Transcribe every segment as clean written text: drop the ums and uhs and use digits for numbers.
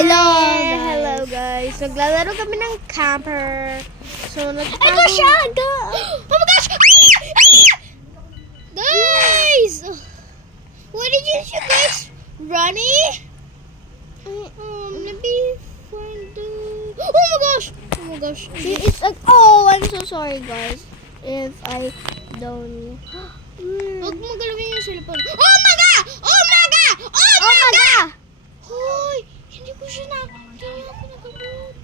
Hello guys. Naglalaro kami ng camper. So, Ito siya! Oh my gosh! Guys! What did you guys? Ronnie? Maybe find the... Oh my gosh! Oh my gosh. It's like, oh, I'm so sorry guys. If I don't... Huwag mo galawin yung cellphone. Oh my God! Oh my God! Oh my God! Hoy! Hindi ko siya hindi niya ako nakabot.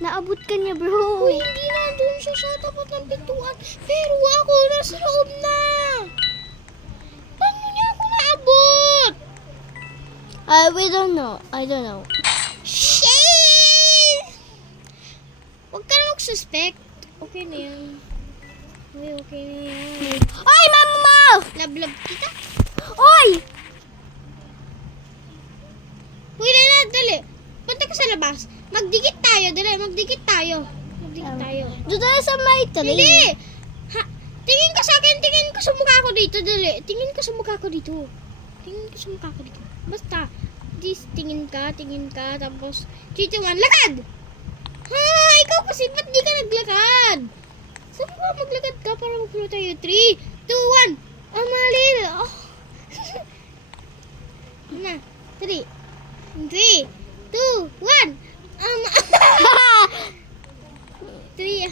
Naabot ka niya, bro. Hoy, hindi na doon siya sa tapat ng pintuan. Pero ako, nasa loob na. Paano niya ako naabot? We don't know. I don't know. Shit! Huwag ka na mag-suspect. Okay na yan. Okay na yan. Oy, mama! Love kita. Oy! Uy, dali. Punta ka sa labas. Magdikit tayo, dali. Magdikit tayo. Doon tayo sa may tree. Hindi! Ha, tingin ka sa akin, tingin ka sa mukha ko dito, dali. Tingin ka sa mukha ko dito. Basta, this, tingin ka, tapos, 3, 2, 1, lakad! Ha, ikaw kasi, ba't di ka naglakad? Saan ka maglakad ka para magpulo tayo? 3, 2, 1, malil! Oh. Na, 3, 2, 1, 3,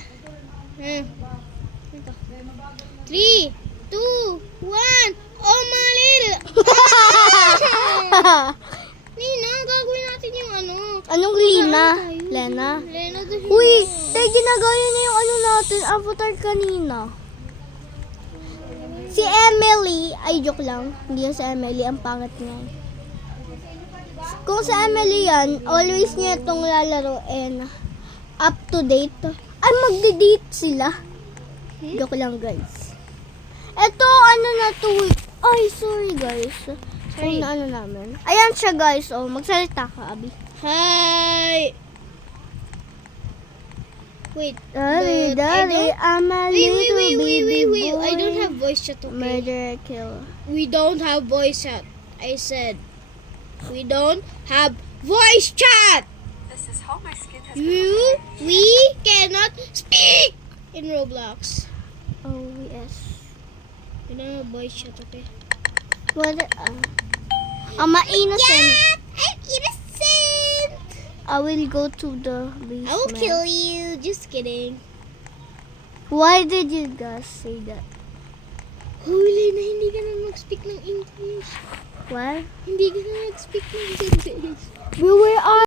3, 2, 1, malil! Nina, gagawin natin yung ano. Anong Lina? Tayo. Lena? Lena the Uy, tayo ginagaya na yung ano natin, avatar kanina. Si Emily, ay joke lang, hindi yan si Emily, ang pangat niya. Kung sa Emily yan, always niya itong lalaroin up to date. Ay, magde-date sila. Joke lang guys. Ito, ano na to, ay sorry guys. Kung na ano namin. Ayan siya guys, oh, magsalita ka, Abi. Hi! Wait. Dali, I'm a little baby wait. boy. I don't have voice chat, okay? Murder, kill. We don't have voice chat. I said, we don't have voice chat. This is how my skin has We cannot speak in Roblox. Oh, yes. We don't have voice chat, okay? What, I'm innocent. I'm innocent. I will go to the basement. I will kill you. Just kidding. Why did you guys say that? Huli na hindi ka na mag-speak ng English. What? Hindi ka na nag-speak ng English. We were